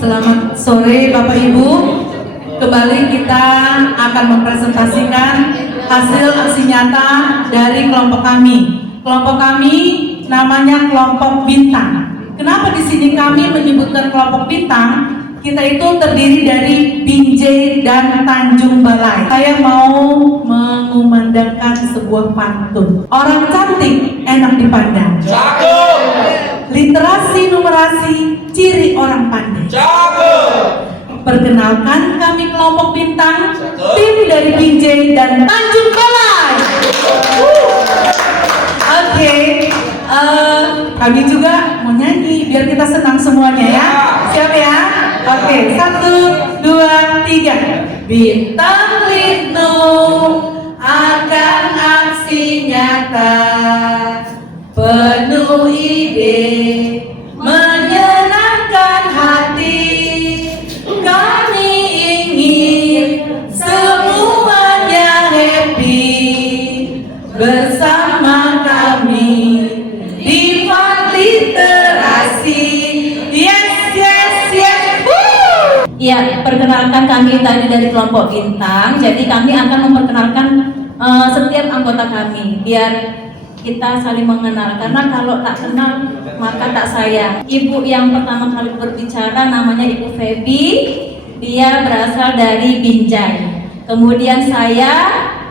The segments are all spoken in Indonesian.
Selamat sore Bapak Ibu. Kembali kita akan mempresentasikan hasil aksi nyata dari kelompok kami. Kelompok kami namanya kelompok bintang. Kenapa di sini kami menyebutkan kelompok bintang? Kita itu terdiri dari Binjai dan Tanjung Balai. Saya mau mengumandangkan sebuah pantun. Orang cantik enak dipandang. Cakep. Literasi numerasi ciri orang pandai. Cakep. Perkenalkan kami kelompok bintang, tim dari Binjai dan Tanjung Balai. Oke, kami juga mau nyanyi biar kita senang semuanya ya. Siap ya? Oke, 1, 2, 3. Bintang Litno akan aksi nyata, penuh ide, menyenangkan hati. Kami ingin semuanya happy bersama kami di literasi. Yes, yes, yes. Woo! Ya, perkenalkan kami tadi dari kelompok bintang. Jadi kami akan memperkenalkan setiap anggota kami biar kita saling mengenal, karena kalau tak kenal maka tak sayang. Ibu yang pertama kali berbicara namanya Ibu Feby, dia berasal dari Binjai. Kemudian saya,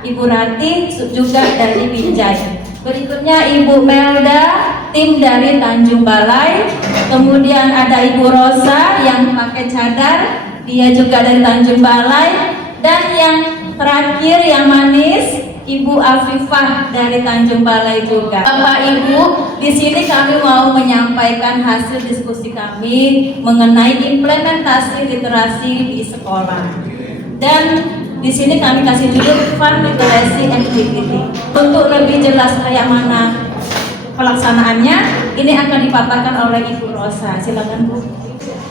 Ibu Rati, juga dari Binjai. Berikutnya Ibu Melda, tim dari Tanjung Balai. Kemudian ada Ibu Rosa yang pakai cadar, dia juga dari Tanjung Balai. Dan yang terakhir yang manis, Ibu Afifah dari Tanjung Balai juga. Bapak Ibu, di sini kami mau menyampaikan hasil diskusi kami mengenai implementasi literasi di sekolah. Dan di sini kami kasih judul Fun Literacy Activity. Untuk lebih jelas kayak mana pelaksanaannya, ini akan dipaparkan oleh Ibu Rosa. Silakan Bu.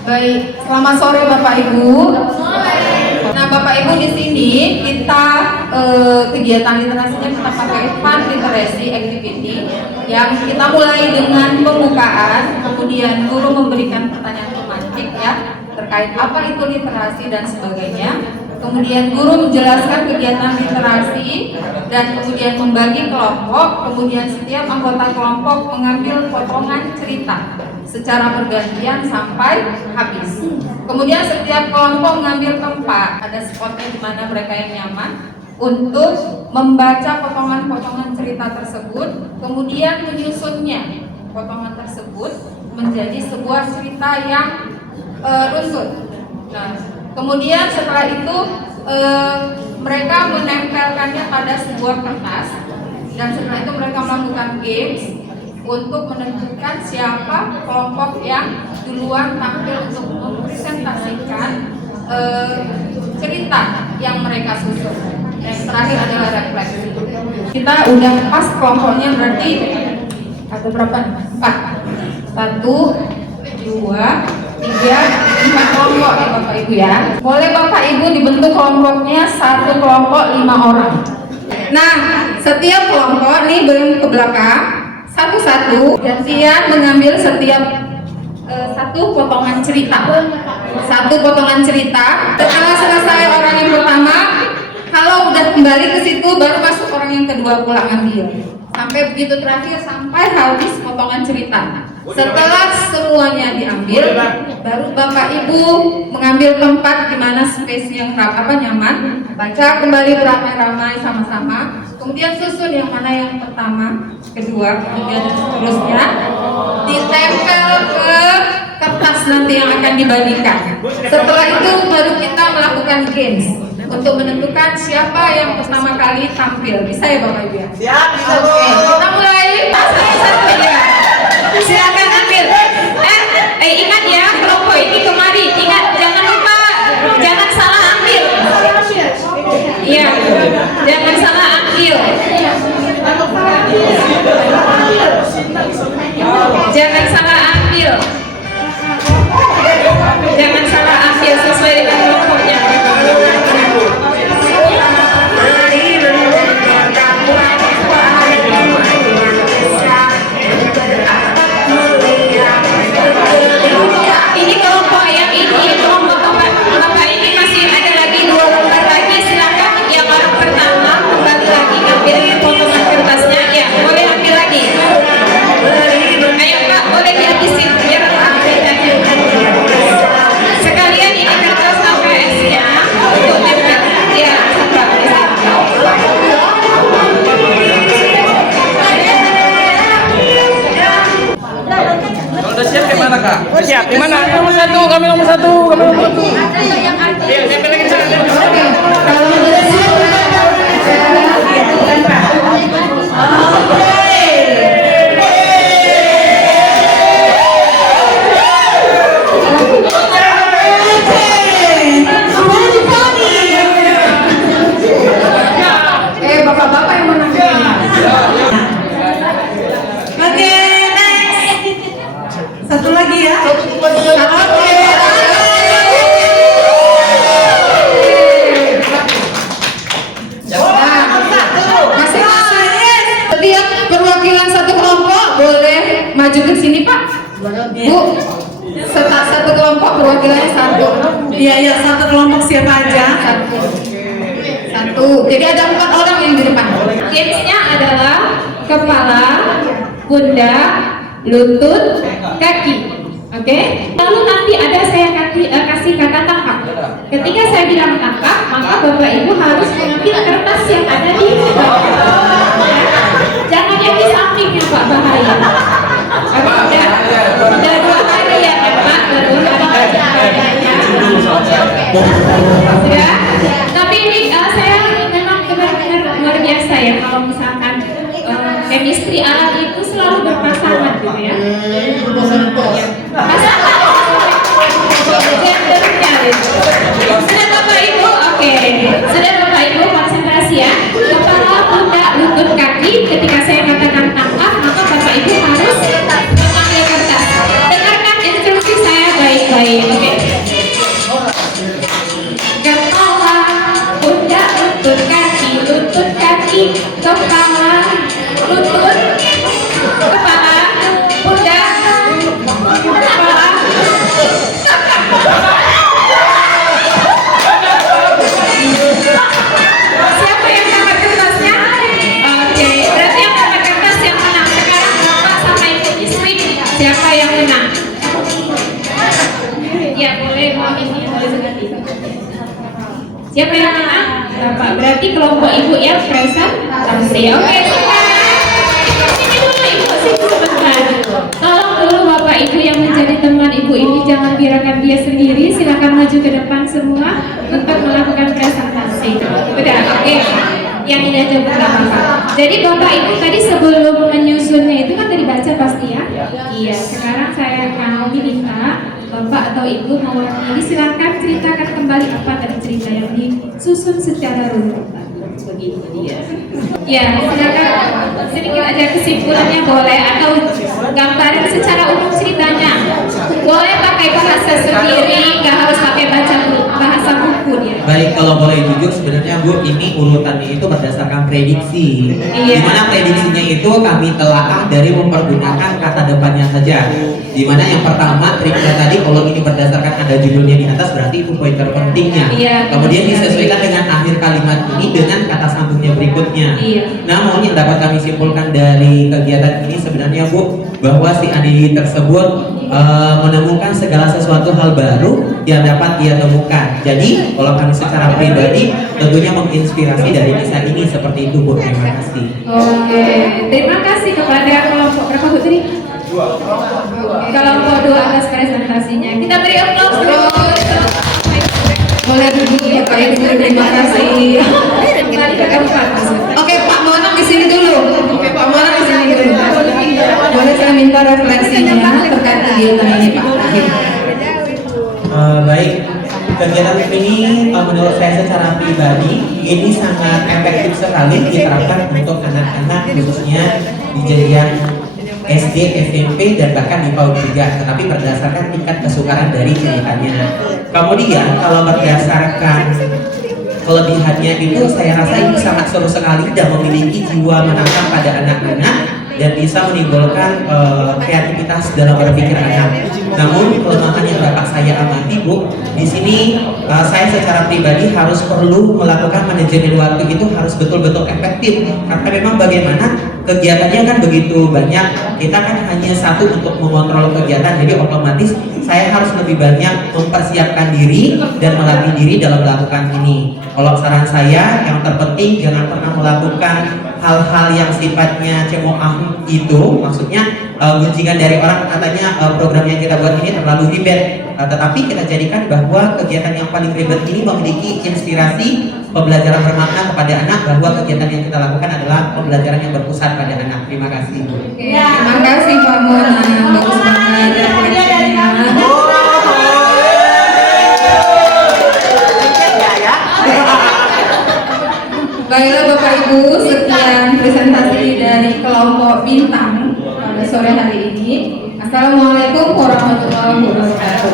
Baik, selamat sore Bapak Ibu. Nah Bapak Ibu, di sini kita kegiatan literasinya kita pakai Fun Literacy Activity yang kita mulai dengan pembukaan, kemudian guru memberikan pertanyaan tematik ya terkait apa itu literasi dan sebagainya. Kemudian guru menjelaskan kegiatan literasi dan kemudian membagi kelompok. Kemudian setiap anggota kelompok mengambil potongan cerita secara bergantian sampai habis. Kemudian setiap kelompok mengambil tempat, ada spotnya di mana mereka yang nyaman untuk membaca potongan-potongan cerita tersebut, kemudian menyusunnya potongan tersebut menjadi sebuah cerita yang runtut. Nah, kemudian setelah itu mereka menempelkannya pada sebuah kertas, dan setelah itu mereka melakukan games untuk menentukan siapa kelompok yang duluan tampil untuk mempresentasikan cerita yang mereka susun. Yang terakhir adalah refleksi. Kita udah pas kelompoknya, berarti ada berapa? 4. 1, 2, 3, 4 kelompok ya Bapak Ibu ya. Boleh Bapak Ibu dibentuk kelompoknya satu kelompok 5 orang. Nah, setiap kelompok nih ke belakang satu-satu, gantian mengambil setiap satu potongan cerita. Satu potongan cerita. Setelah selesai orang yang pertama, kalau udah kembali ke situ baru masuk orang yang kedua pulang ambil. Sampai begitu terakhir, sampai habis potongan cerita. Setelah semuanya diambil, baru Bapak Ibu mengambil tempat di mana space yang nyaman, baca kembali beramai-ramai sama-sama. Kemudian susun yang mana yang pertama, kedua, ketiga, dan seterusnya, ditempel ke kertas nanti yang akan dibagikan. Setelah itu baru kita melakukan games untuk menentukan siapa yang pertama kali tampil. Bisa ya Bapak Ibu ya? Siap, bisa Bu. Oke, kita mulai. Silakan ambil. Ingat ya, kelompok ini kemari. Ingat, jangan lupa, jangan salah ambil. Iya, jangan salah ambil. Jangan salah ambil. Jangan salah ambil sesuai dengan kelompoknya. Mana kak? Siap, di mana? Kami nomor satu, kami nomor satu, kami nomor satu. Iya, saya pilih di sana. Kalau sudah siap, silakan, Pak. Bapak-bapak yang menang. Oke, next. Satu lagi ya. Oke. Masing-masing setiap perwakilan satu kelompok boleh maju ke sini, Pak. Bu, satu kelompok perwakilannya satu. Iya, iya, satu kelompok siapa aja? Satu. Jadi ada 4 orang yang di depan. Gamesnya adalah kepala, pundak, lutut, kaki. Oke? Lalu nanti ada saya kasih kata tangkap. Ketika saya bilang tangkap, maka Bapak Ibu harus mengambil kertas yang ada di depan. Jangan yang di samping ya Pak, bahaya. Sudah 2 hari ya Pak, baru hari kerjanya. Sudah? Tapi ini saya memang benar-benar luar biasa ya kalau misalkan chemistry alat itu selalu berpasangan gitu ya. Pasangan gendernya gitu. Sudah Bapak Ibu, oke. Sudah Bapak Ibu konsentrasi ya. Kepala, pundak, lutut, kaki. Ketika saya katakan tangkap, maka Bapak Ibu harus mengambil kertas. Dengarkan instruksi saya baik-baik, oke? Kepala, pundak, lutut, kaki, kepala, lutut, kepala, pundak, kepala. Siapa yang dapat kertasnya? Oke, berarti yang dapat kertas yang menang. Sekarang Bapak sama Ibu di swing. Siapa yang menang? Ya boleh ini boleh sekali. Siapa yang menang? Bapak. Berarti kelompok Ibu yang presentasi. Oke, sini dulu Ibu, sini sebentar. Tolong dulu Bapak Ibu yang menjadi teman Ibu ini jangan biarkan dia sendiri. Silakan maju ke depan semua untuk melakukan presentasi. Udah, oke. Yang ini aja pertama Pak. Jadi Bapak Ibu tadi sebelum menyusunnya itu kan tadi baca pasti ya? Iya. Sekarang saya akan minta Bapak atau Ibu mewakili, silakan ceritakan kembali apa tadi cerita yang disusun secara runut. Begitu dia. Ya, silakan sedikit aja kesimpulannya boleh atau gambaran secara umum ceritanya. Boleh pakai bahasa sendiri, nggak harus pakai bahasa buku dia. Baik, kalau boleh jujur sebenarnya Bu, ini urutannya itu berdasarkan prediksi. Iya. Dimana prediksinya itu kami telaah dari mempergunakan kata depannya saja. Dimana yang pertama triknya tadi kalau ini berdasarkan ada judulnya di atas berarti itu poin terpentingnya. Iya. Kemudian disesuaikan dengan akhir kalimat ini dengan kata sambungnya berikutnya. Iya. Namun yang dapat kami simpulkan dari kegiatan ini sebenarnya Bu, bahwa si Andi tersebut menemukan segala sesuatu hal baru yang dapat dia temukan. Jadi kalau kami secara pribadi tentunya menginspirasi dari kisah ini seperti itu Bu. Terima kasih. Oke, terima kasih kepada kelompok berapa Bu tadi? Kelompok 2 atas presentasinya. Kita beri aplaus terus. Boleh duduk Bapak Ibu, terima kasih. Kembali ke keempat. Oke, Pak Monang di sini dulu. Oke, Pak Monang di sini dulu. Boleh saya minta refleksinya terkait kegiatan ini Pak? Baik, kegiatan ini menurut saya secara pribadi ini sangat efektif sekali diterapkan untuk anak-anak khususnya di jenjang SD, SMP, dan bahkan di PAUD juga, tetapi berdasarkan tingkat kesukaran dari ceritanya. Kemudian kalau berdasarkan kelebihannya itu saya rasa itu sangat seru sekali dan memiliki jiwa menantang pada anak-anak dan bisa menimbulkan kreativitas dalam berpikir anak. Namun kelemahan yang dapat saya amati Bu, di sini saya secara pribadi harus perlu melakukan manajemen waktu itu harus betul-betul efektif karena memang bagaimana kegiatannya kan begitu banyak, kita kan hanya satu untuk mengontrol kegiatan, jadi otomatis saya harus lebih banyak mempersiapkan diri dan melatih diri dalam melakukan ini. Kalau saran saya yang terpenting jangan pernah melakukan hal-hal yang sifatnya cemoah itu, maksudnya gunjingan dari orang katanya program yang kita buat ini terlalu ribet. Tetapi kita jadikan bahwa kegiatan yang paling ribet ini memiliki inspirasi pembelajaran bermakna kepada anak, bahwa kegiatan yang kita lakukan adalah pembelajaran yang berpusat pada anak. Terima kasih. Terima kasih Pak Mona, bagus banget refleksinya. Baiklah Bapak Ibu, sekian presentasi dari kelompok Bintang pada sore hari ini. Assalamualaikum warahmatullahi wabarakatuh.